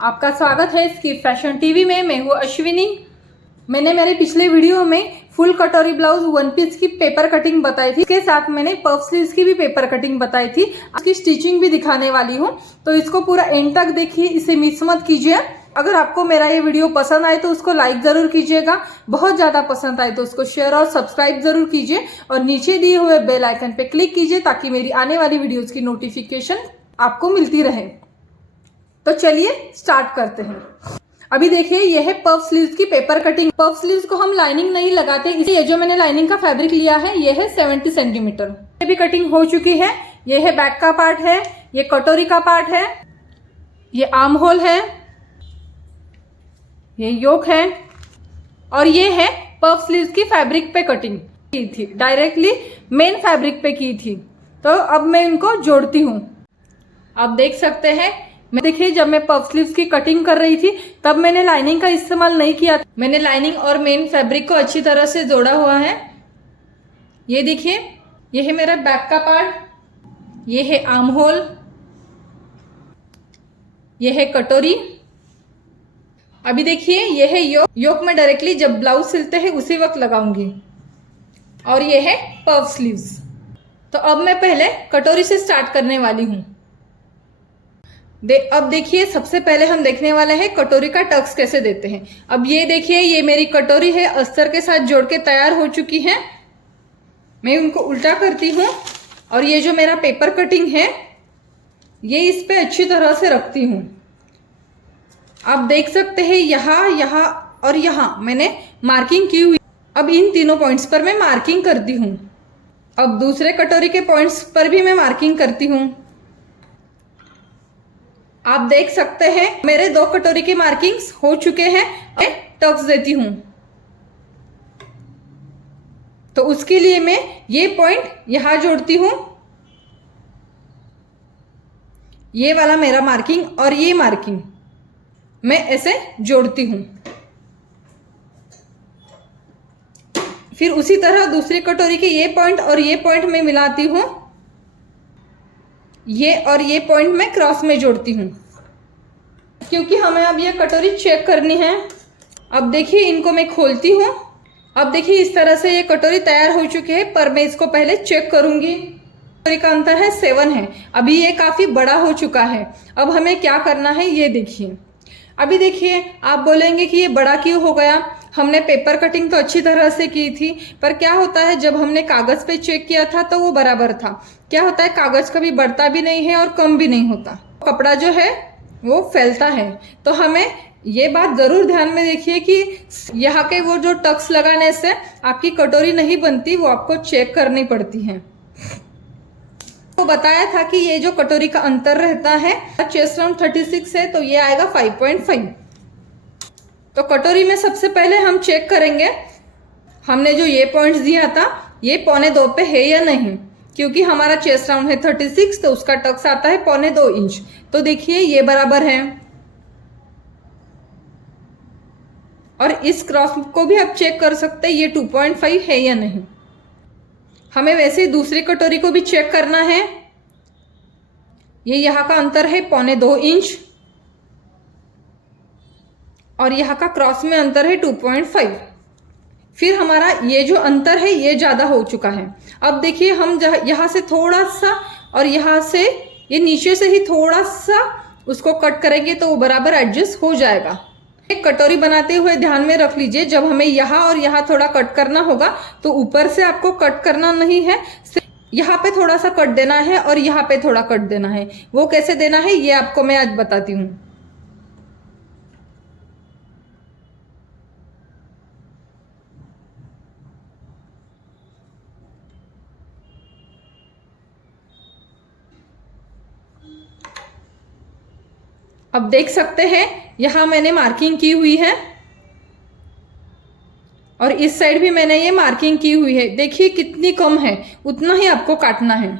आपका स्वागत है इसकी फैशन टीवी में। मैं हूँ अश्विनी। मैंने मेरे पिछले वीडियो में फुल कटोरी ब्लाउज वन पीस की पेपर कटिंग बताई थी, इसके साथ मैंने पफ स्लीव्स की भी पेपर कटिंग बताई थी। इसकी स्टिचिंग भी दिखाने वाली हूँ, तो इसको पूरा एंड तक देखिए, इसे मिस मत कीजिए। अगर आपको मेरा ये वीडियो पसंद आए तो उसको लाइक जरूर कीजिएगा, बहुत ज़्यादा पसंद आए तो उसको शेयर और सब्सक्राइब जरूर कीजिए और नीचे दिए हुए बेल आइकन पे क्लिक कीजिए ताकि मेरी आने वाली वीडियोज़ की नोटिफिकेशन आपको मिलती रहे। तो चलिए स्टार्ट करते हैं। अभी देखिए, यह है पफ स्लीव्स की पेपर कटिंग। पफ स्लीव्स को हम लाइनिंग नहीं लगाते, इसलिए जो मैंने लाइनिंग का फैब्रिक लिया है यह है 70 सेंटीमीटर। ये भी कटिंग हो चुकी है। यह है बैक का पार्ट है, ये कटोरी का पार्ट है, ये आर्म होल है, ये योक है और ये है पफ स्लीव्स की फैब्रिक पे कटिंग की थी, डायरेक्टली मेन फैब्रिक पे की थी। तो अब मैं इनको जोड़ती हूँ। आप देख सकते हैं, मैं देखिए जब मैं पफ स्लीव्स की कटिंग कर रही थी तब मैंने लाइनिंग का इस्तेमाल नहीं किया। मैंने लाइनिंग और मेन फैब्रिक को अच्छी तरह से जोड़ा हुआ है। ये देखिए, ये है मेरा बैक का पार्ट, ये है आर्म होल, ये है कटोरी। अभी देखिए, ये है योक। योक में डायरेक्टली जब ब्लाउज सिलते हैं उसी वक्त लगाऊंगी। और ये है पफ स्लीव्स। तो अब मैं पहले कटोरी से स्टार्ट करने वाली हूँ। अब देखिए, सबसे पहले हम देखने वाले हैं कटोरी का टक्स कैसे देते हैं। अब ये देखिए, ये मेरी कटोरी है, अस्तर के साथ जोड़ के तैयार हो चुकी है। मैं उनको उल्टा करती हूँ और ये जो मेरा पेपर कटिंग है ये इस पे अच्छी तरह से रखती हूँ। आप देख सकते हैं, यहाँ यहाँ और यहाँ मैंने मार्किंग की हुई। अब इन तीनों पॉइंट्स पर मैं मार्किंग करती हूँ। अब दूसरे कटोरी के पॉइंट्स पर भी मैं मार्किंग करती हूँ। आप देख सकते हैं मेरे दो कटोरी की मार्किंग्स हो चुके हैं। मैं टक्स देती हूं, तो उसके लिए मैं ये पॉइंट यहां जोड़ती हूं, ये वाला मेरा मार्किंग और ये मार्किंग मैं ऐसे जोड़ती हूं। फिर उसी तरह दूसरी कटोरी के ये पॉइंट और ये पॉइंट मैं मिलाती हूं, ये और ये पॉइंट मैं क्रॉस में जोड़ती हूँ, क्योंकि हमें अब ये कटोरी चेक करनी है। अब देखिए, इनको मैं खोलती हूँ। अब देखिए, इस तरह से ये कटोरी तैयार हो चुकी है, पर मैं इसको पहले चेक करूंगी। कटोरी का अंतर है 7 है। अभी ये काफी बड़ा हो चुका है। अब हमें क्या करना है ये देखिए। अभी देखिए, आप बोलेंगे कि ये बड़ा क्यों हो गया, हमने पेपर कटिंग तो अच्छी तरह से की थी, पर क्या होता है जब हमने कागज पे चेक किया था तो वो बराबर था। क्या होता है, कागज कभी बढ़ता भी नहीं है और कम भी नहीं होता, कपड़ा जो है वो फैलता है। तो हमें ये बात जरूर ध्यान में देखिए कि यहाँ के वो जो टक्स लगाने से आपकी कटोरी नहीं बनती, वो आपको चेक करनी पड़ती है। तो बताया था कि ये जो कटोरी का अंतर रहता है, चेस्ट राउंड 36 है तो ये आएगा 5.5। तो कटोरी में सबसे पहले हम चेक करेंगे, हमने जो ये पॉइंट्स दिया था ये 1.25 पे है या नहीं, क्योंकि हमारा चेस्ट राउंड है 36 तो उसका टक्स आता है 1.25 इंच। तो देखिए ये बराबर है। और इस क्रॉस को भी आप चेक कर सकते हैं, ये 2.5 है या नहीं। हमें वैसे दूसरी कटोरी को भी चेक करना है। ये यहाँ का अंतर है 1.25 इंच और यहाँ का क्रॉस में अंतर है 2.5। फिर हमारा ये जो अंतर है ये ज्यादा हो चुका है। अब देखिए, हम यहाँ से थोड़ा सा और यहाँ से ये नीचे से ही थोड़ा सा उसको कट करेंगे तो वो बराबर एडजस्ट हो जाएगा। एक कटोरी बनाते हुए ध्यान में रख लीजिए, जब हमें यहाँ और यहाँ थोड़ा कट करना होगा तो ऊपर से आपको कट करना नहीं है, यहाँ पे थोड़ा सा कट देना है और यहाँ पे थोड़ा कट देना है। वो कैसे देना है ये आपको मैं आज बताती हूँ। अब देख सकते हैं, यहां मैंने मार्किंग की हुई है और इस साइड भी मैंने ये मार्किंग की हुई है। देखिए कितनी कम है, उतना ही आपको काटना है।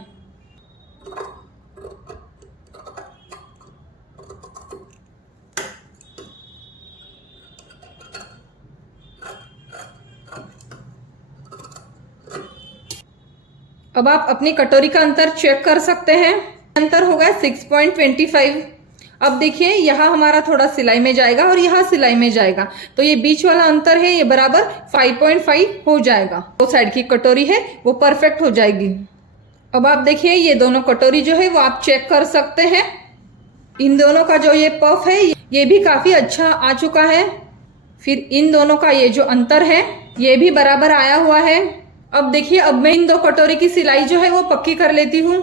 अब आप अपनी कटोरी का अंतर चेक कर सकते हैं। अंतर होगा 6.25। अब देखिए यहाँ हमारा थोड़ा सिलाई में जाएगा और यहाँ सिलाई में जाएगा, तो ये बीच वाला अंतर है ये बराबर 5.5 हो जाएगा। दो साइड की कटोरी है वो परफेक्ट हो जाएगी। अब आप देखिए ये दोनों कटोरी जो है वो आप चेक कर सकते हैं। इन दोनों का जो ये पफ है ये भी काफ़ी अच्छा आ चुका है। फिर इन दोनों का ये जो अंतर है ये भी बराबर आया हुआ है। अब देखिए अब मैं इन दो कटोरी की सिलाई जो है वो पक्की कर लेती हूँ।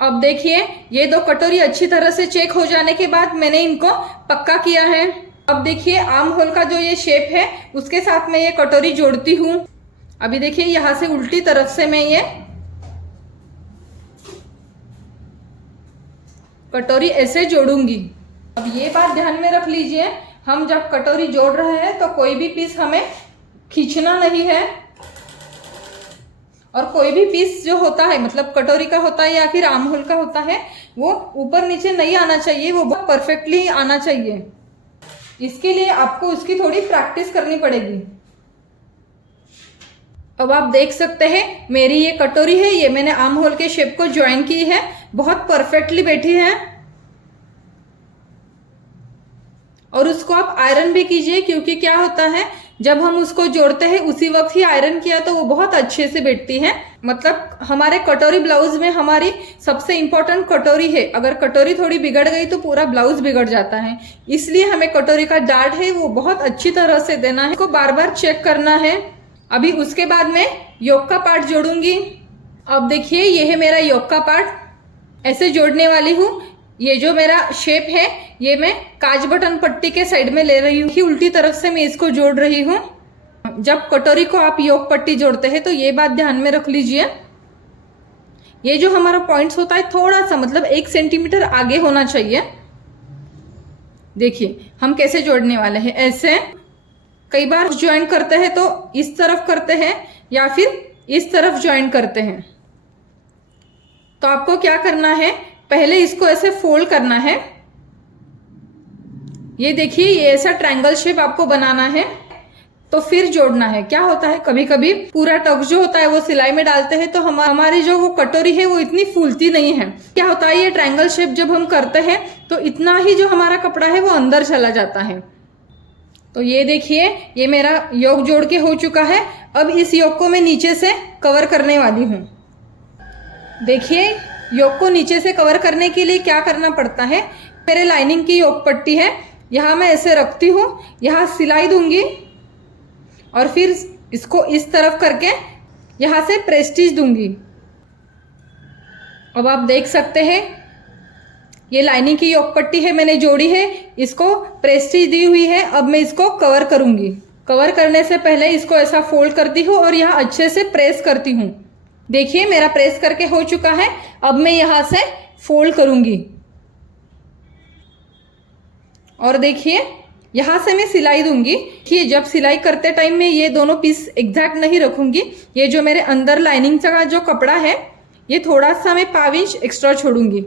अब देखिए ये दो कटोरी अच्छी तरह से चेक हो जाने के बाद मैंने इनको पक्का किया है। अब देखिए आर्म होल का जो ये शेप है उसके साथ मैं ये कटोरी जोड़ती हूँ। अभी देखिए यहाँ से उल्टी तरफ से मैं ये कटोरी ऐसे जोड़ूंगी। अब ये बात ध्यान में रख लीजिए, हम जब कटोरी जोड़ रहे हैं तो कोई भी पीस हमें खींचना नहीं है, और कोई भी पीस जो होता है मतलब कटोरी का होता है या फिर आर्म होल का होता है वो ऊपर नीचे नहीं आना चाहिए, वो बहुत परफेक्टली आना चाहिए। इसके लिए आपको उसकी थोड़ी प्रैक्टिस करनी पड़ेगी। अब आप देख सकते हैं मेरी ये कटोरी है ये मैंने आर्म होल के शेप को ज्वाइन की है, बहुत परफेक्टली बैठी है। और उसको आप आयरन भी कीजिए, क्योंकि क्या होता है जब हम उसको जोड़ते हैं उसी वक्त ही आयरन किया तो वो बहुत अच्छे से बैठती है। मतलब हमारे कटोरी ब्लाउज में हमारी सबसे इम्पोर्टेंट कटोरी है, अगर कटोरी थोड़ी बिगड़ गई तो पूरा ब्लाउज बिगड़ जाता है। इसलिए हमें कटोरी का डार्ट है वो बहुत अच्छी तरह से देना है, इसको बार बार चेक करना है। अभी उसके बाद मैं योक का पार्ट जोड़ूंगी। अब देखिए ये है मेरा योक का पार्ट, ऐसे जोड़ने वाली हूँ। ये जो मेरा शेप है ये मैं काज बटन पट्टी के साइड में ले रही हूँ, उल्टी तरफ से मैं इसको जोड़ रही हूँ। जब कटोरी को आप योक पट्टी जोड़ते हैं तो ये बात ध्यान में रख लीजिए, ये जो हमारा पॉइंट्स होता है थोड़ा सा मतलब 1 सेंटीमीटर आगे होना चाहिए। देखिए हम कैसे जोड़ने वाले हैं, ऐसे कई बार ज्वाइन करते हैं तो इस तरफ करते हैं या फिर इस तरफ ज्वाइन करते हैं। तो आपको क्या करना है, पहले इसको ऐसे फोल्ड करना है। ये देखिए ये ऐसा ट्रायंगल शेप आपको बनाना है, तो फिर जोड़ना है। क्या होता है कभी कभी पूरा टक्स जो होता है वो सिलाई में डालते हैं तो हमारी जो वो कटोरी है वो इतनी फूलती नहीं है। क्या होता है ये ट्रायंगल शेप जब हम करते हैं तो इतना ही जो हमारा कपड़ा है वो अंदर चला जाता है। तो ये देखिए ये मेरा योक जोड़ के हो चुका है। अब इस योक को मैं नीचे से कवर करने वाली हूँ। देखिए योक को नीचे से कवर करने के लिए क्या करना पड़ता है, मेरे लाइनिंग की योक पट्टी है यहाँ मैं ऐसे रखती हूँ, यहाँ सिलाई दूंगी और फिर इसको इस तरफ करके यहाँ से प्रेस्टीज दूंगी। अब आप देख सकते हैं ये लाइनिंग की योक पट्टी है मैंने जोड़ी है, इसको प्रेस्टीज दी हुई है। अब मैं इसको कवर करूंगी। कवर करने से पहले इसको ऐसा फोल्ड करती हूँ और यहाँ अच्छे से प्रेस करती हूँ। देखिए मेरा प्रेस करके हो चुका है। अब मैं यहाँ से फोल्ड करूंगी और देखिए यहाँ से मैं सिलाई दूंगी। कि जब सिलाई करते टाइम में ये दोनों पीस एग्जैक्ट नहीं रखूंगी, ये जो मेरे अंदर लाइनिंग का जो कपड़ा है ये थोड़ा सा मैं 5 इंच एक्स्ट्रा छोड़ूंगी।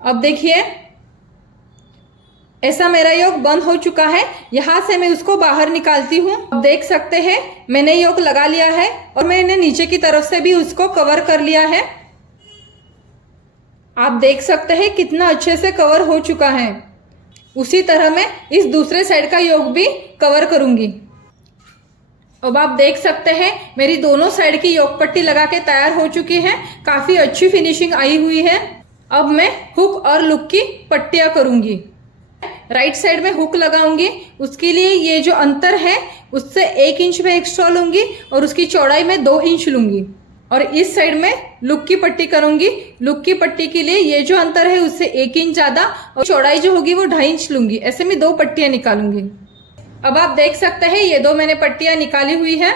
अब देखिए ऐसा मेरा योक बंद हो चुका है, यहाँ से मैं उसको बाहर निकालती हूँ। अब देख सकते हैं मैंने योक लगा लिया है और मैंने नीचे की तरफ से भी उसको कवर कर लिया है। आप देख सकते हैं कितना अच्छे से कवर हो चुका है। उसी तरह मैं इस दूसरे साइड का योक भी कवर करूंगी। अब आप देख सकते हैं मेरी दोनों साइड की योक पट्टी लगा के तैयार हो चुकी है, काफी अच्छी फिनिशिंग आई हुई है। अब मैं हुक और लुक की पट्टियां करूंगी। राइट साइड में हुक लगाऊंगी, उसके लिए ये जो अंतर है उससे 1 इंच में एक्स्ट्रा लूंगी और उसकी चौड़ाई में 2 इंच लूंगी। और इस साइड में लुक की पट्टी करूंगी। लुक की पट्टी के लिए ये जो अंतर है उससे 1 इंच ज्यादा और चौड़ाई जो होगी वो 2.5 इंच लूंगी। ऐसे में 2 पट्टियां निकालूंगी। अब आप देख सकते हैं ये 2 मैंने पट्टियां निकाली हुई है।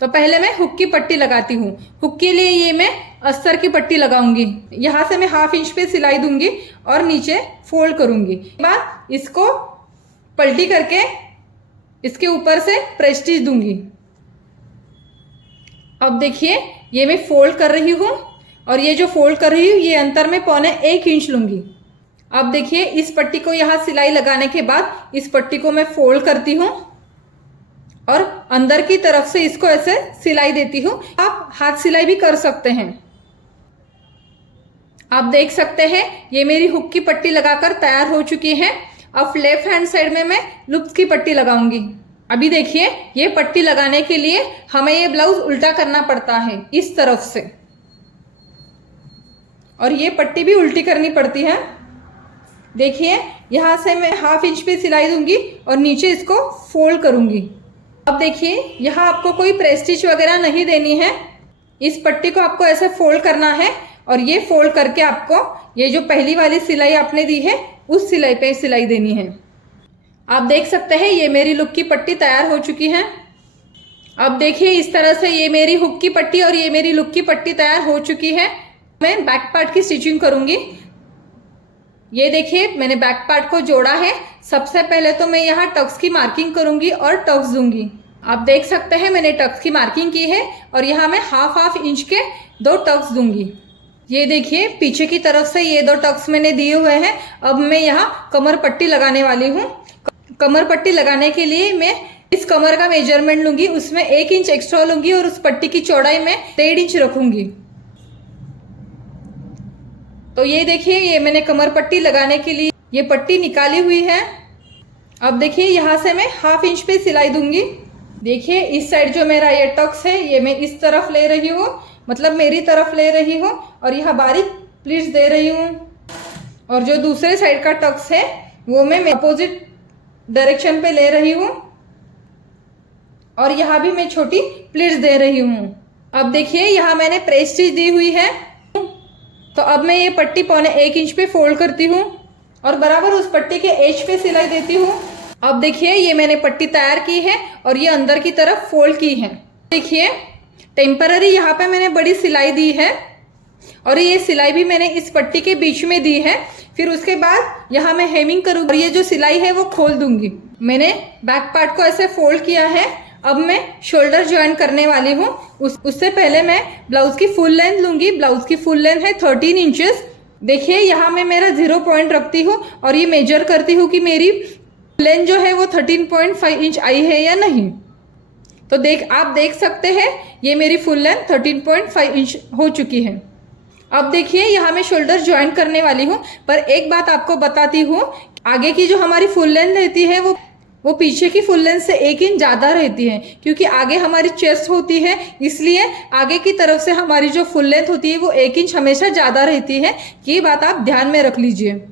तो पहले मैं हुक की पट्टी लगाती हूँ। हुक के लिए ये मैं अस्तर की पट्टी लगाऊंगी। यहाँ से मैं 1/2 इंच पे सिलाई दूंगी और नीचे फोल्ड करूंगी। बाद इसको पलटी करके इसके ऊपर से प्रेस्टीज दूंगी। अब देखिए ये मैं फोल्ड कर रही हूँ और ये जो फोल्ड कर रही हूँ ये अंतर में 1.25 इंच लूंगी। अब देखिए इस पट्टी को यहाँ सिलाई लगाने के बाद इस पट्टी को मैं फोल्ड करती हूँ और अंदर की तरफ से इसको ऐसे सिलाई देती हूँ। आप हाथ सिलाई भी कर सकते हैं। आप देख सकते हैं ये मेरी हुक की पट्टी लगाकर तैयार हो चुकी है। अब लेफ्ट हैंड साइड में मैं लूप्स की पट्टी लगाऊंगी। अभी देखिए ये पट्टी लगाने के लिए हमें ये ब्लाउज उल्टा करना पड़ता है इस तरफ से, और ये पट्टी भी उल्टी करनी पड़ती है। देखिए यहाँ से मैं 1/2 इंच पे सिलाई दूंगी और नीचे इसको फोल्ड करूंगी। अब देखिए यहाँ आपको कोई प्रेस स्टिच वगैरह नहीं देनी है, इस पट्टी को आपको ऐसे फोल्ड करना है और ये फोल्ड करके आपको ये जो पहली वाली सिलाई आपने दी है उस सिलाई पे सिलाई देनी है। आप देख सकते हैं ये मेरी लुक की पट्टी तैयार हो चुकी है। अब देखिए इस तरह से ये मेरी हुक की पट्टी और ये मेरी लुक की पट्टी तैयार हो चुकी है। मैं बैक पार्ट की स्टिचिंग करूंगी। ये देखिए मैंने बैक पार्ट को जोड़ा है। सबसे पहले तो मैं यहाँ टक्स की मार्किंग करूंगी और टक्स दूंगी। आप देख सकते हैं मैंने टक्स की मार्किंग की है और यहाँ मैं 1/2 इंच के 2 टक्स दूंगी। ये देखिए पीछे की तरफ से ये 2 टक्स मैंने दिए हुए हैं। अब मैं यहाँ कमर पट्टी लगाने वाली हूँ। कमर पट्टी लगाने के लिए मैं इस कमर का मेजरमेंट लूंगी, उसमें 1 इंच एक्स्ट्रा लूंगी और उस पट्टी की चौड़ाई में 1.5 इंच रखूंगी। तो ये देखिए ये मैंने कमर पट्टी लगाने के लिए ये पट्टी निकाली हुई है। अब देखिए यहाँ से मैं 1/2 इंच पे सिलाई दूंगी। देखिए इस साइड जो मेरा ये टक्स है ये मैं इस तरफ ले रही हूँ, मतलब मेरी तरफ ले रही हूँ और यहाँ बारीक प्लीट्स दे रही हूँ, और जो दूसरे साइड का टक्स है वो मैं अपोजिट डायरेक्शन पे ले रही हूँ और यहाँ भी मैं छोटी प्लीट्स दे रही हूँ। अब देखिए यहाँ मैंने प्रेस स्टिच दी हुई है, तो अब मैं ये पट्टी 1.25 इंच पे फोल्ड करती हूँ और बराबर उस पट्टी के एज पे सिलाई देती हूँ। अब देखिए ये मैंने पट्टी तैयार की है और ये अंदर की तरफ फोल्ड की है। देखिए टेम्पररी यहाँ पे मैंने बड़ी सिलाई दी है और ये सिलाई भी मैंने इस पट्टी के बीच में दी है। फिर उसके बाद यहाँ मैं हेमिंग करूँगी और ये जो सिलाई है वो खोल दूंगी। मैंने बैक पार्ट को ऐसे फोल्ड किया है। अब मैं शोल्डर ज्वाइन करने वाली हूँ। उससे पहले मैं ब्लाउज की फुल लेंथ लूंगी। ब्लाउज की फुल लेंथ है 13 इंचेस। देखिए यहाँ मैं मेरा 0 पॉइंट रखती हूँ और ये मेजर करती हूँ कि मेरी लेंथ जो है वो 13.5 इंच आई है या नहीं। तो आप देख सकते हैं ये मेरी फुल लेंथ 13.5 इंच हो चुकी है। अब देखिए यहाँ मैं शोल्डर ज्वाइन करने वाली हूँ, पर एक बात आपको बताती हूँ, आगे की जो हमारी फुल लेंथ रहती है वो पीछे की फुल लेंथ से 1 इंच ज़्यादा रहती है, क्योंकि आगे हमारी चेस्ट होती है, इसलिए आगे की तरफ से हमारी जो फुल लेंथ होती है वो 1 इंच हमेशा ज़्यादा रहती है। ये बात आप ध्यान में रख लीजिए।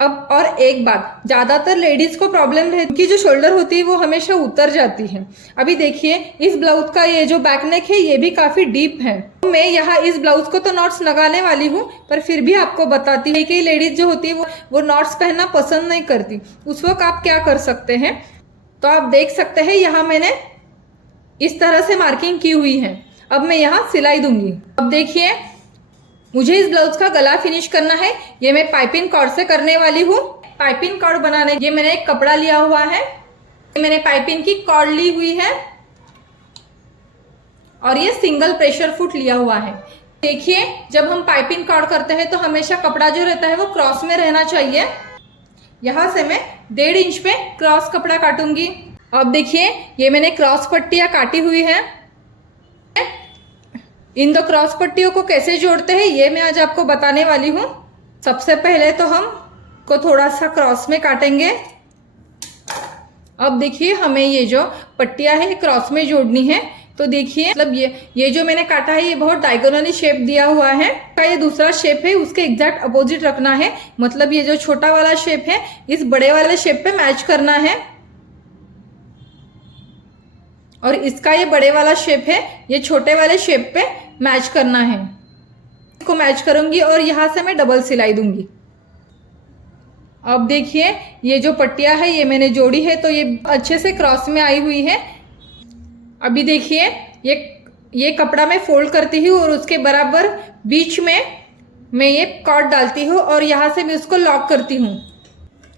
अब और एक बात, ज़्यादातर लेडीज़ को प्रॉब्लम है कि जो शोल्डर होती है वो हमेशा उतर जाती है। अभी देखिए इस ब्लाउज का ये जो बैक नेक है ये भी काफ़ी डीप है। मैं यहाँ इस ब्लाउज को तो नॉट्स लगाने वाली हूँ, पर फिर भी आपको बताती है कि लेडीज जो होती है वो नॉट्स पहनना पसंद नहीं करती। उस वक्त आप क्या कर सकते हैं, तो आप देख सकते हैं यहाँ मैंने इस तरह से मार्किंग की हुई है। अब मैं यहाँ सिलाई दूंगी। अब देखिए मुझे इस ब्लाउज का गला फिनिश करना है। ये मैं पाइपिंग कॉर्ड से करने वाली हूँ। पाइपिंग कॉर्ड बनाने ये मैंने एक कपड़ा लिया हुआ है, मैंने पाइपिंग की कॉर्ड ली हुई है और ये सिंगल प्रेशर फुट लिया हुआ है। देखिए जब हम पाइपिंग कॉर्ड करते हैं तो हमेशा कपड़ा जो रहता है वो क्रॉस में रहना चाहिए। यहाँ से मैं 1.5 इंच पे क्रॉस कपड़ा काटूंगी। अब देखिए ये मैंने क्रॉस पट्टियाँ काटी हुई है। इन 2 क्रॉस पट्टियों को कैसे जोड़ते हैं ये मैं आज आपको बताने वाली हूँ। सबसे पहले तो हम को थोड़ा सा क्रॉस में काटेंगे। अब देखिए हमें ये जो पट्टियाँ है क्रॉस में जोड़नी है। तो देखिए मतलब ये जो मैंने काटा है ये बहुत डायगोनली शेप दिया हुआ है। ये दूसरा शेप है उसके एग्जैक्ट अपोजिट रखना है, मतलब ये जो छोटा वाला शेप है इस बड़े वाले शेप पे मैच करना है और इसका ये बड़े वाला शेप है ये छोटे वाले शेप पे मैच करना है। इसको मैच करूंगी और यहाँ से मैं डबल सिलाई दूंगी। अब देखिए ये जो पट्टियाँ है ये मैंने जोड़ी है तो ये अच्छे से क्रॉस में आई हुई है। अभी देखिए ये कपड़ा मैं फोल्ड करती हूँ और उसके बराबर बीच में मैं ये कॉर्ड डालती हूँ और यहाँ से मैं उसको लॉक करती हूँ।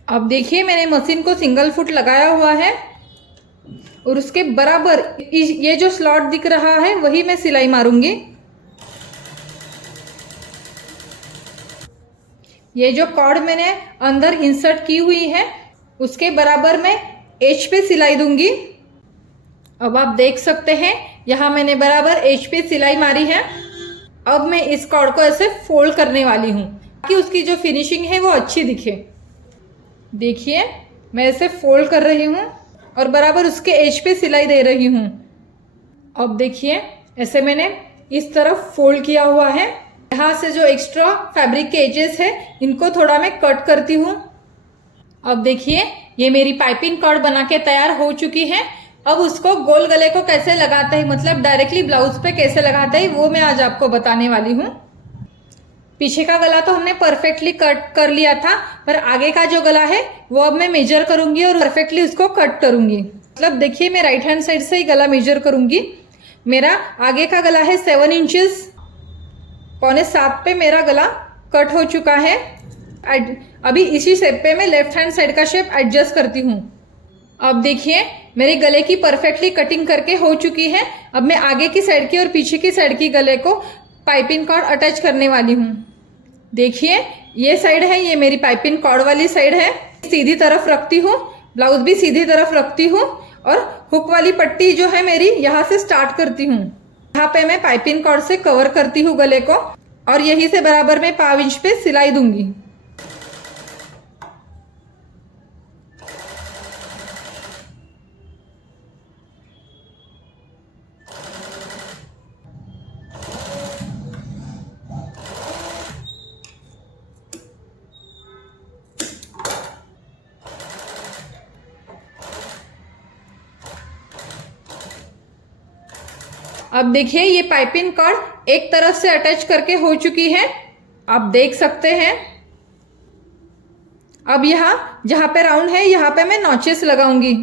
अब देखिए मैंने मशीन को सिंगल फुट लगाया हुआ है और उसके बराबर ये जो स्लॉट दिख रहा है वही मैं सिलाई मारूंगी। ये जो कॉर्ड मैंने अंदर इंसर्ट की हुई है उसके बराबर मैं एज पे सिलाई दूंगी। अब आप देख सकते हैं यहाँ मैंने बराबर एज पे सिलाई मारी है। अब मैं इस कॉर्ड को ऐसे फोल्ड करने वाली हूँ ताकि उसकी जो फिनिशिंग है वो अच्छी दिखे। देखिए मैं ऐसे फोल्ड कर रही हूँ और बराबर उसके एज पे सिलाई दे रही हूँ। अब देखिए ऐसे मैंने इस तरफ फोल्ड किया हुआ है। यहाँ से जो एक्स्ट्रा फैब्रिक के एजेस है इनको थोड़ा मैं कट करती हूँ। अब देखिए ये मेरी पाइपिंग कॉर्ड बना के तैयार हो चुकी है। अब उसको गोल गले को कैसे लगाते हैं, मतलब डायरेक्टली ब्लाउज पे कैसे लगाते हैं, वो मैं आज आपको बताने वाली हूँ। पीछे का गला तो हमने परफेक्टली कट कर लिया था, पर आगे का जो गला है वो अब मैं मेजर करूंगी और परफेक्टली उसको कट करूंगी। मतलब देखिए मैं राइट हैंड साइड से ही गला मेजर करूंगी। मेरा आगे का गला है 7 इंचेस, 6.25 पे मेरा गला कट हो चुका है। अभी इसी शेप पे मैं लेफ्ट हैंड साइड का शेप एडजस्ट करती हूँ। अब देखिए मेरे गले की परफेक्टली कटिंग करके हो चुकी है। अब मैं आगे की साइड की और पीछे की साइड की गले को पाइपिंग कॉर्ड अटैच करने वाली हूँ। देखिए ये साइड है, ये मेरी पाइपिंग कॉर्ड वाली साइड है। सीधी तरफ रखती हूँ, ब्लाउज भी सीधी तरफ रखती हूँ और हुक वाली पट्टी जो है मेरी यहाँ से स्टार्ट करती हूँ। यहाँ पे मैं पाइपिंग कॉर्ड से कवर करती हूँ गले को और यहीं से बराबर मैं 5 इंच पे सिलाई दूंगी। अब देखिए ये पाइपिंग कॉर्ड एक तरफ से अटैच करके हो चुकी है, आप देख सकते हैं। अब यहाँ जहां पे राउंड है यहाँ पे मैं नॉचेस लगाऊंगी।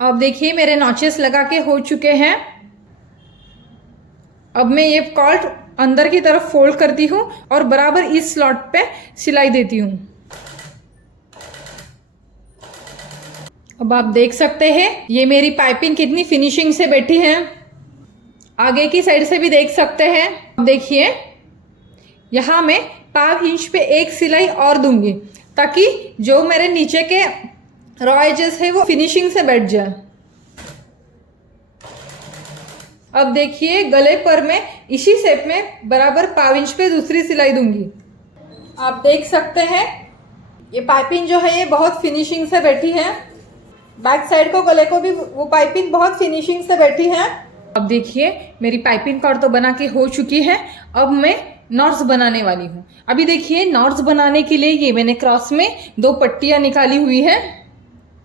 अब देखिए मेरे नॉचेस लगा के हो चुके हैं। अब मैं ये कॉर्ड अंदर की तरफ फोल्ड करती हूँ और बराबर इस स्लॉट पे सिलाई देती हूँ। अब आप देख सकते हैं ये मेरी पाइपिंग कितनी फिनिशिंग से बैठी है। आगे की साइड से भी देख सकते हैं। अब देखिए यहाँ मैं 5 इंच पे एक सिलाई और दूंगी ताकि जो मेरे नीचे के रॉ एजेस है वो फिनिशिंग से बैठ जाए। अब देखिए गले पर मैं इसी शेप में बराबर 5 इंच पे दूसरी सिलाई दूंगी। आप देख सकते हैं ये पाइपिंग जो है ये बहुत फिनिशिंग से बैठी है। बैक साइड को गले को भी वो पाइपिंग बहुत फिनिशिंग से बैठी है। अब देखिए मेरी पाइपिंग कॉर्ड तो बना के हो चुकी है। अब मैं नॉट्स बनाने वाली हूँ। अभी देखिए नॉट्स बनाने के लिए ये मैंने क्रॉस में 2 पट्टियाँ निकाली हुई है।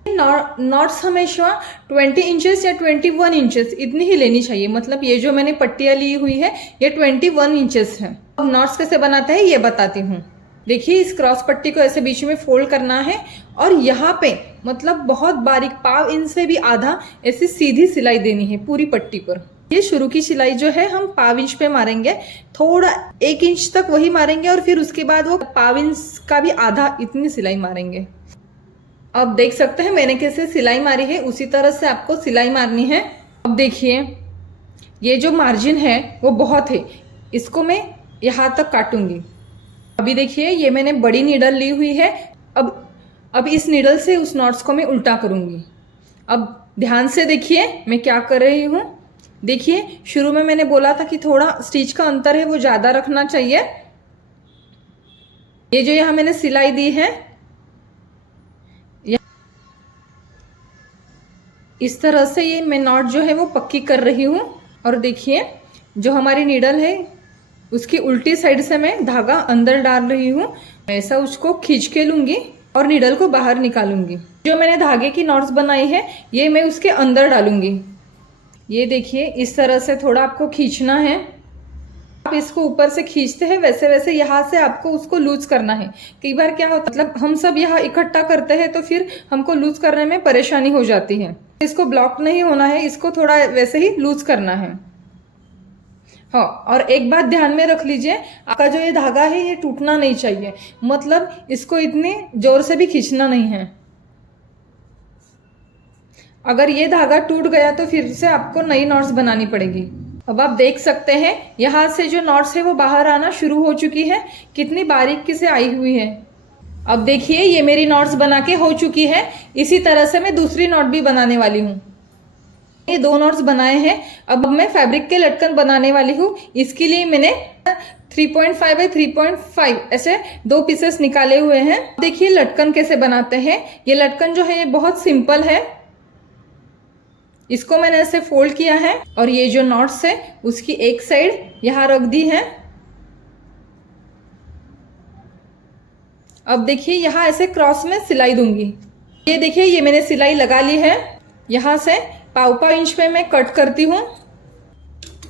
नॉट्स हमेशा 20 इंचेस या 21 इंचेस इतनी ही लेनी चाहिए। मतलब ये जो मैंने पट्टियाँ ली हुई है ये 21 इंचेस है। अब नॉट्स कैसे बनाते हैं ये बताती हूँ। देखिए इस क्रॉस पट्टी को ऐसे बीच में फोल्ड करना है और यहाँ पे मतलब बहुत बारीक 5 इंच से भी आधा ऐसी सीधी सिलाई देनी है पूरी पट्टी पर। ये शुरू की सिलाई जो है हम 5 इंच पे मारेंगे, थोड़ा 1 इंच तक वही मारेंगे और फिर उसके बाद वो 5 इंच का भी आधा इतनी सिलाई मारेंगे। अब देख सकते हैं मैंने कैसे सिलाई मारी है, उसी तरह से आपको सिलाई मारनी है। अब देखिए ये जो मार्जिन है वो बहुत है, इसको मैं यहाँ तक काटूंगी। अभी देखिए ये मैंने बड़ी नीडल ली हुई है। अब इस नीडल से उस नॉट्स को मैं उल्टा करूंगी। अब ध्यान से देखिए मैं क्या कर रही हूँ। देखिए शुरू में मैंने बोला था कि थोड़ा स्टिच का अंतर है वो ज़्यादा रखना चाहिए। ये जो यहाँ मैंने सिलाई दी है इस तरह से ये मैं नॉट जो है वो पक्की कर रही हूँ। और देखिए जो हमारी नीडल है उसकी उल्टी साइड से मैं धागा अंदर डाल रही हूँ। ऐसा उसको खींच के लूँगी और नीडल को बाहर निकालूंगी। जो मैंने धागे की नॉट्स बनाई है ये मैं उसके अंदर डालूंगी। ये देखिए इस तरह से थोड़ा आपको खींचना है। आप इसको ऊपर से खींचते हैं वैसे वैसे यहाँ से आपको उसको लूज करना है। कई बार क्या होता है मतलब हम सब यहाँ इकट्ठा करते हैं तो फिर हमको लूज करने में परेशानी हो जाती है। इसको ब्लॉक नहीं होना है, इसको थोड़ा वैसे ही लूज करना है। हाँ, और एक बात ध्यान में रख लीजिए, आपका जो ये धागा है ये टूटना नहीं चाहिए। मतलब इसको इतने जोर से भी खींचना नहीं है। अगर ये धागा टूट गया तो फिर से आपको नई नॉट्स बनानी पड़ेगी। अब आप देख सकते हैं यहाँ से जो नॉट्स है वो बाहर आना शुरू हो चुकी है, कितनी बारीकी से आई हुई है। अब देखिए ये मेरी नॉट्स बना के हो चुकी है। इसी तरह से मैं दूसरी नॉट भी बनाने वाली हूँ। ये 2 नॉट्स बनाए हैं। अब मैं फैब्रिक के लटकन बनाने वाली हूँ। इसके लिए मैंने 3.5 बाय 3.5 ऐसे 2 पीसेस निकाले हुए हैं। देखिए लटकन कैसे बनाते हैं। ये लटकन जो है ये बहुत सिंपल है। इसको मैंने ऐसे फोल्ड किया है और ये जो नॉट्स है उसकी एक साइड यहाँ रख दी है। अब देखिए यहाँ ऐसे क्रॉस में सिलाई दूंगी। ये देखिए ये मैंने सिलाई लगा ली है। यहाँ से 1.5 इंच पे मैं कट करती हूँ।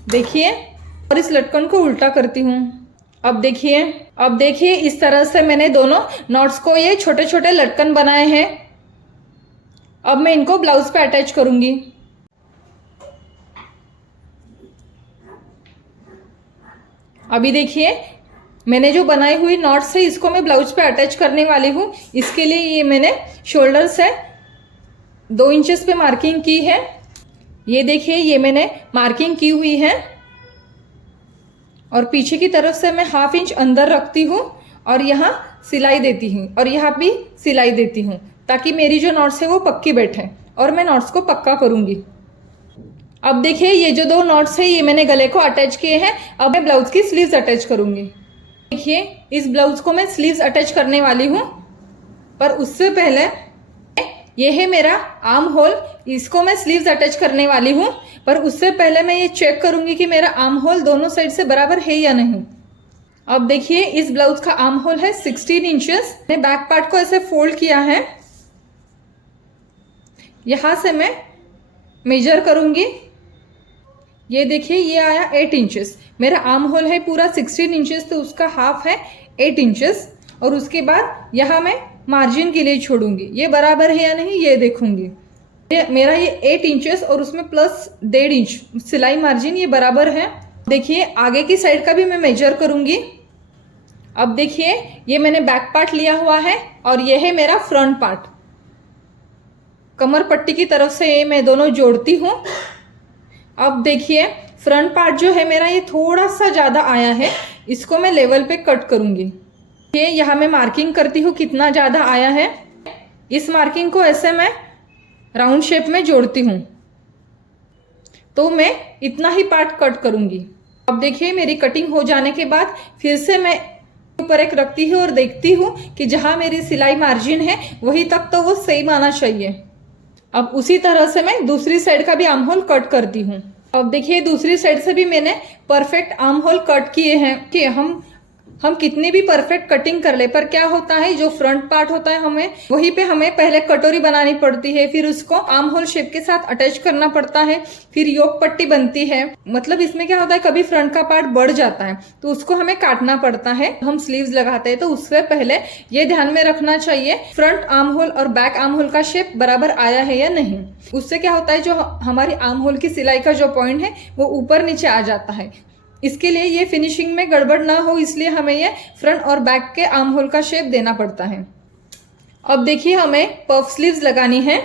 देखिए और इस लटकन को उल्टा करती हूँ। अब देखिए इस तरह से मैंने दोनों नॉट्स को ये छोटे छोटे लटकन बनाए हैं। अब मैं इनको ब्लाउज पे अटैच करूंगी। अभी देखिए मैंने जो बनाई हुई नॉट्स है इसको मैं ब्लाउज पे अटैच करने वाली हूँ। इसके लिए ये मैंने शोल्डर से 2 इंचेस पे मार्किंग की है। ये देखिए ये मैंने मार्किंग की हुई है और पीछे की तरफ से मैं 1/2 इंच अंदर रखती हूँ और यहाँ सिलाई देती हूँ और यहाँ भी सिलाई देती हूँ ताकि मेरी जो नॉट्स है वो पक्की बैठे और मैं नॉट्स को पक्का करूँगी। अब देखिए ये जो 2 नॉट्स है ये मैंने गले को अटैच किए हैं। अब मैं ब्लाउज की स्लीव्स अटैच करूँगी। देखिए इस ब्लाउज को मैं स्लीव्स अटैच करने वाली हूँ, पर उससे पहले ये है मेरा आर्म होल। इसको मैं स्लीव्स अटैच करने वाली हूँ, पर उससे पहले मैं ये चेक करूंगी कि मेरा आर्म होल दोनों साइड से बराबर है या नहीं। अब देखिए इस ब्लाउज का आर्म होल है 16 इंचेस। मैंने बैक पार्ट को ऐसे फोल्ड किया है। यहाँ से मैं मेजर करूंगी। ये देखिए ये आया 8 इंचेस। मेरा आर्म होल है पूरा 16 इंचेस, तो उसका हाफ है 8 इंचेस। और उसके बाद यहाँ मैं मार्जिन के लिए छोड़ूंगी। ये बराबर है या नहीं ये देखूंगी। मेरा ये 8 इंचेस और उसमें प्लस 1.5 इंच सिलाई मार्जिन ये बराबर है। देखिए आगे की साइड का भी मैं मेजर करूंगी। अब देखिए ये मैंने बैक पार्ट लिया हुआ है और ये है मेरा फ्रंट पार्ट। कमर पट्टी की तरफ से ये मैं दोनों जोड़ती हूँ। अब देखिए फ्रंट पार्ट जो है मेरा ये थोड़ा सा ज़्यादा आया है, इसको मैं लेवल पे कट करूंगी। ये यहाँ मैं मार्किंग करती हूँ कितना ज़्यादा आया है। इस मार्किंग को ऐसे मैं राउंड शेप में जोड़ती हूँ, तो मैं इतना ही पार्ट कट करूंगी। अब देखिए मेरी कटिंग हो जाने के बाद फिर से मैं ऊपर एक रखती हूँ और देखती हूँ कि जहाँ मेरी सिलाई मार्जिन है वही तक तो वो सेम आना चाहिए। अब उसी तरह से मैं दूसरी साइड का भी आर्म होल कट करती हूँ। अब देखिए दूसरी साइड से भी मैंने परफेक्ट आर्म होल कट किए हैं। कि हम कितनी भी परफेक्ट कटिंग कर ले, पर क्या होता है जो फ्रंट पार्ट होता है हमें वहीं पे हमें पहले कटोरी बनानी पड़ती है, फिर उसको आर्म होल शेप के साथ अटैच करना पड़ता है, फिर योक पट्टी बनती है। मतलब इसमें क्या होता है कभी फ्रंट का पार्ट बढ़ जाता है तो उसको हमें काटना पड़ता है। हम स्लीव्स लगाते हैं तो उससे पहले ये ध्यान में रखना चाहिए फ्रंट आर्म होल और बैक आर्म होल का शेप बराबर आया है या नहीं। उससे क्या होता है जो हमारी आर्म होल की सिलाई का जो पॉइंट है वो ऊपर नीचे आ जाता है। इसके लिए ये फिनिशिंग में गड़बड़ ना हो इसलिए हमें ये फ्रंट और बैक के आर्म होल का शेप देना पड़ता है। अब देखिए हमें पफ स्लीव्स लगानी है,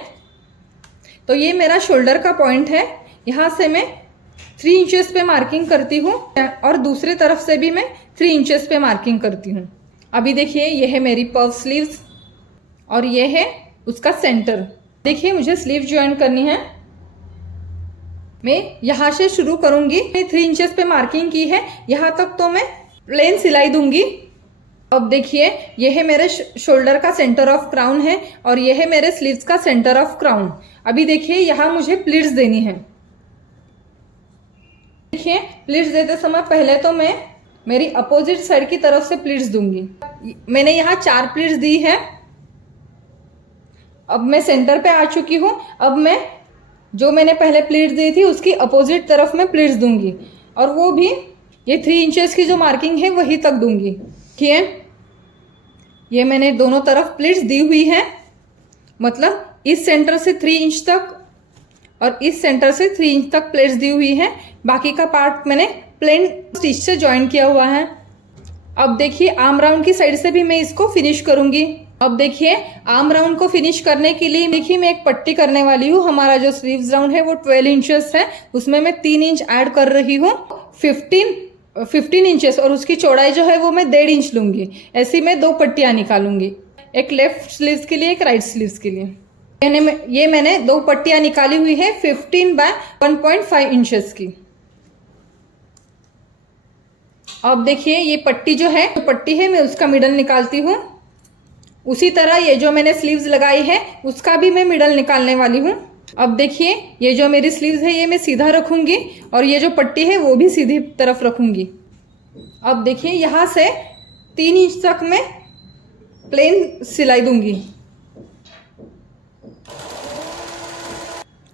तो ये मेरा शोल्डर का पॉइंट है। यहाँ से मैं 3 इंचेस पे मार्किंग करती हूँ और दूसरे तरफ से भी मैं 3 इंचेस पे मार्किंग करती हूँ। अभी देखिए ये है मेरी पफ स्लीव्स और ये है उसका सेंटर। देखिए मुझे स्लीव ज्वाइन करनी है। मैं यहाँ से शुरू करूंगी। मैं 3 इंचेस पे मार्किंग की है, यहाँ तक तो मैं प्लेन सिलाई दूंगी। अब देखिए ये है मेरे शोल्डर का सेंटर ऑफ क्राउन है और ये है मेरे स्लीव्स का सेंटर ऑफ क्राउन। अभी देखिए यहाँ मुझे प्लीट्स देनी है। देखिए प्लीट्स देते समय पहले तो मैं मेरी अपोजिट साइड की तरफ से प्लीट्स दूंगी। मैंने यहाँ 4 प्लीट्स दी है। अब मैं सेंटर पे आ चुकी हूँ। अब मैं जो मैंने पहले प्लीट्स दी थी उसकी अपोजिट तरफ में प्लीट्स दूंगी और वो भी ये 3 इंचेस की जो मार्किंग है वही तक दूंगी। ठीक है, ये मैंने दोनों तरफ प्लीट्स दी हुई है। मतलब इस सेंटर से 3 इंच तक और इस सेंटर से 3 इंच तक प्लीट्स दी हुई है। बाकी का पार्ट मैंने प्लेन स्टिच से ज्वाइन किया हुआ है। अब देखिए आर्म राउंड की साइड से भी मैं इसको फिनिश करूंगी। अब देखिए आर्म राउंड को फिनिश करने के लिए देखिए मैं एक पट्टी करने वाली हूँ। हमारा जो स्लीव्स राउंड है वो 12 इंचेस है, उसमें मैं 3 इंच ऐड कर रही हूँ। 15 इंचेस और उसकी चौड़ाई जो है वो मैं 1.5 इंच लूंगी। ऐसी मैं 2 पट्टियाँ निकालूंगी। एक लेफ्ट स्लीव्स के लिए, एक राइट स्लीव्स के लिए। ये मैंने 2 पट्टियां निकाली हुई है 15 बाय 1.5 इंचेस की। अब देखिए ये पट्टी जो है, पट्टी है, मैं उसका मिडल निकालती हूँ। उसी तरह ये जो मैंने स्लीव्स लगाई है उसका भी मैं मिडल निकालने वाली हूँ। अब देखिए ये जो मेरी स्लीव्स है ये मैं सीधा रखूंगी और ये जो पट्टी है वो भी सीधी तरफ रखूंगी। अब देखिए यहाँ से 3 इंच तक मैं प्लेन सिलाई दूंगी।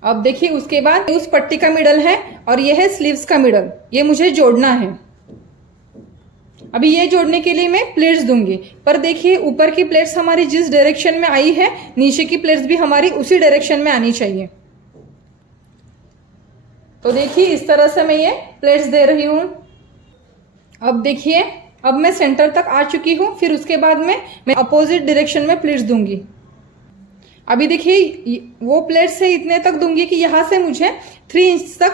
अब देखिए उसके बाद उस पट्टी का मिडल है और ये है स्लीव्स का मिडल, ये मुझे जोड़ना है। अभी ये जोड़ने के लिए मैं प्लेट्स दूंगी, पर देखिए ऊपर की प्लेट्स हमारी जिस डायरेक्शन में आई है, नीचे की प्लेट्स भी हमारी उसी डायरेक्शन में आनी चाहिए। तो देखिए इस तरह से मैं ये प्लेट्स दे रही हूँ। अब देखिए अब मैं सेंटर तक आ चुकी हूँ, फिर उसके बाद मैं अपोजिट डायरेक्शन में प्लेट्स दूंगी। अभी देखिए वो प्लेट्स है इतने तक दूंगी कि यहाँ से मुझे 3 इंच तक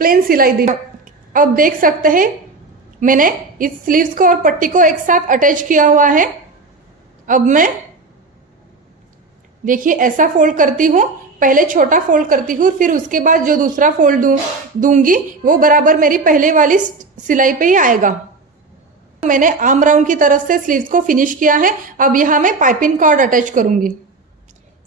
प्लेन सिलाई दी। अब देख सकते हैं मैंने इस स्लीव्स को और पट्टी को एक साथ अटैच किया हुआ है। अब मैं देखिए ऐसा फोल्ड करती हूँ, पहले छोटा फोल्ड करती हूँ, फिर उसके बाद जो दूसरा फोल्ड दूंगी वो बराबर मेरी पहले वाली सिलाई पे ही आएगा। मैंने आर्म राउंड की तरफ से स्लीव्स को फिनिश किया है। अब यहाँ मैं पाइपिंग कॉर्ड अटैच करूँगी।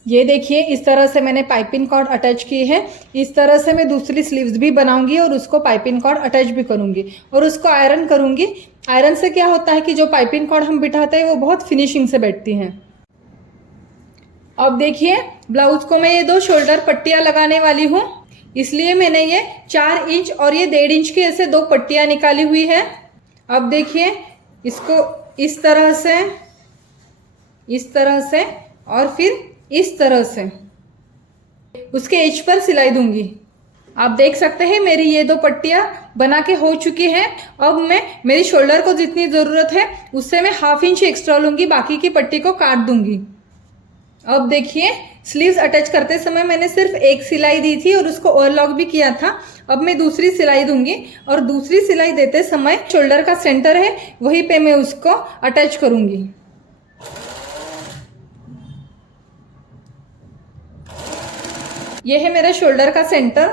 ये देखिए इस तरह से मैंने पाइपिंग कॉर्ड अटैच की है। इस तरह से मैं दूसरी स्लीव्स भी बनाऊंगी और उसको पाइपिंग कॉर्ड अटैच भी करूंगी और उसको आयरन करूंगी। आयरन से क्या होता है कि जो पाइपिंग कॉर्ड हम बिठाते हैं वो बहुत फिनिशिंग से बैठती हैं। अब देखिए ब्लाउज को मैं ये 2 शोल्डर पट्टियां लगाने वाली हूँ, इसलिए मैंने ये 4 इंच और ये 1.5 इंच की ऐसे 2 पट्टियां निकाली हुई है। अब देखिए इसको इस तरह से और फिर इस तरह से उसके एज पर सिलाई दूंगी। आप देख सकते हैं मेरी ये 2 पट्टियां बना के हो चुकी हैं। अब मैं मेरी शोल्डर को जितनी ज़रूरत है उससे मैं 1/2 इंच एक्स्ट्रा लूंगी, बाकी की पट्टी को काट दूंगी। अब देखिए स्लीव्स अटैच करते समय मैंने सिर्फ एक सिलाई दी थी और उसको ओवरलॉक भी किया था। अब मैं दूसरी सिलाई दूंगी और दूसरी सिलाई देते समय शोल्डर का सेंटर है वहीं पे मैं उसको अटैच करूंगी। ये है मेरा शोल्डर का सेंटर।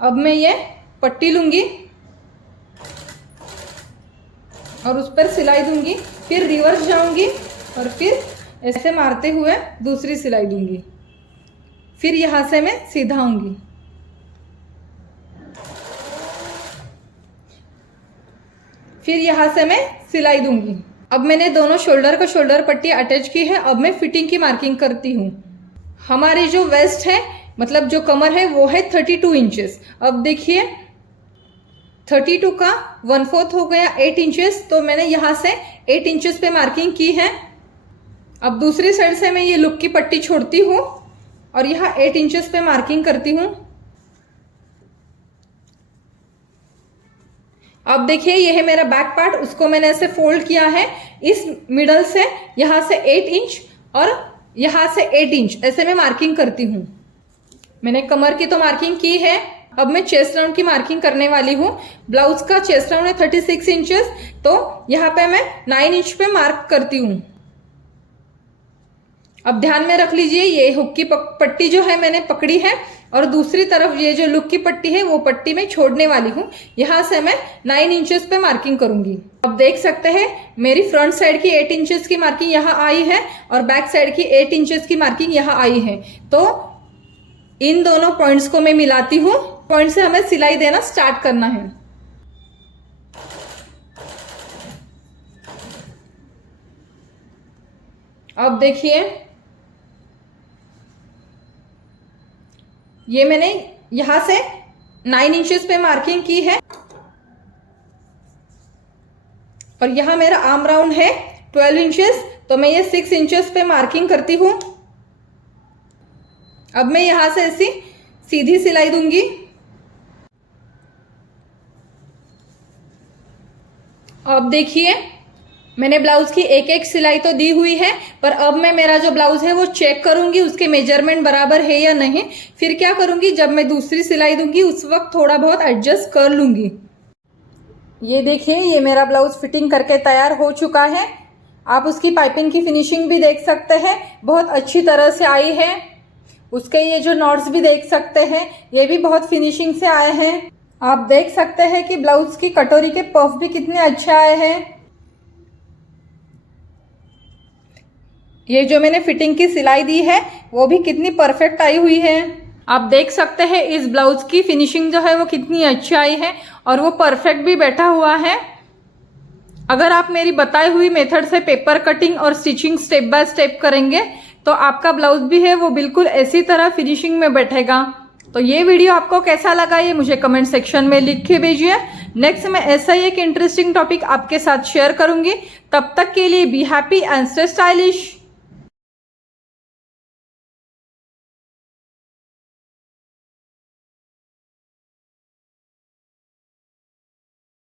अब मैं ये पट्टी लूंगी और उस पर सिलाई दूंगी, फिर रिवर्स जाऊंगी और फिर ऐसे मारते हुए दूसरी सिलाई दूंगी, फिर यहां से मैं सीधा आऊंगी। फिर यहां से मैं सिलाई दूंगी। अब मैंने दोनों शोल्डर को शोल्डर पट्टी अटैच की है। अब मैं फिटिंग की मार्किंग करती हूँ। हमारी जो वेस्ट है मतलब जो कमर है वो है 32 इंचेस। अब देखिए 32 का 1/4 हो गया 8 इंचेस, तो मैंने यहाँ से 8 इंचेस पे मार्किंग की है। अब दूसरी साइड से मैं ये लुक की पट्टी छोड़ती हूँ और यहाँ 8 इंचेस पे मार्किंग करती हूँ। अब देखिए ये है मेरा बैक पार्ट, उसको मैंने ऐसे फोल्ड किया है इस मिडल से, यहाँ से 8 इंच और यहाँ से 8 इंच ऐसे मैं मार्किंग करती हूँ। मैंने कमर की तो मार्किंग की है, अब मैं चेस्ट राउंड की मार्किंग करने वाली हूँ। ब्लाउज का चेस्ट राउंड है 36 इंचेस, तो यहाँ पे मैं 9 इंच पे मार्क करती हूँ। अब ध्यान में रख लीजिए ये हुक की पट्टी जो है मैंने पकड़ी है और दूसरी तरफ ये जो लुक की पट्टी है वो पट्टी मैं छोड़ने वाली हूँ। यहाँ से मैं 9 इंचेस पे मार्किंग करूंगी। अब देख सकते हैं मेरी फ्रंट साइड की 8 इंचेस की मार्किंग यहाँ आई है और बैक साइड की 8 इंचेस की मार्किंग यहाँ आई है। तो इन दोनों पॉइंट्स को मैं मिलाती हूँ। पॉइंट से हमें सिलाई देना स्टार्ट करना है। अब देखिए ये मैंने यहां से 9 इंचेस पे मार्किंग की है और यहां मेरा आर्म राउंड है 12 इंचेस, तो मैं ये 6 इंचेस पे मार्किंग करती हूं। अब मैं यहां से ऐसी सीधी सिलाई दूंगी। अब देखिए मैंने ब्लाउज की एक एक सिलाई तो दी हुई है, पर अब मैं मेरा जो ब्लाउज है वो चेक करूंगी उसके मेजरमेंट बराबर है या नहीं। फिर क्या करूंगी, जब मैं दूसरी सिलाई दूंगी उस वक्त थोड़ा बहुत एडजस्ट कर लूंगी। ये देखिए ये मेरा ब्लाउज फिटिंग करके तैयार हो चुका है। आप उसकी पाइपिंग की फिनिशिंग भी देख सकते हैं, बहुत अच्छी तरह से आई है। उसके ये जो नॉट्स भी देख सकते हैं, ये भी बहुत फिनिशिंग से आए हैं। आप देख सकते हैं कि ब्लाउज की कटोरी के पफ भी कितने अच्छे आए हैं। ये जो मैंने फिटिंग की सिलाई दी है वो भी कितनी परफेक्ट आई हुई है। आप देख सकते हैं इस ब्लाउज की फिनिशिंग जो है वो कितनी अच्छी आई है और वो परफेक्ट भी बैठा हुआ है। अगर आप मेरी बताई हुई मेथड से पेपर कटिंग और स्टिचिंग स्टेप बाय स्टेप करेंगे तो आपका ब्लाउज भी है वो बिल्कुल ऐसी तरह फिनिशिंग में बैठेगा। तो ये वीडियो आपको कैसा लगा ये मुझे कमेंट सेक्शन में लिख के भेजिए। नेक्स्ट मैं ऐसा ही एक इंटरेस्टिंग टॉपिक आपके साथ शेयर करूंगी। तब तक के लिए be happy and stay stylish.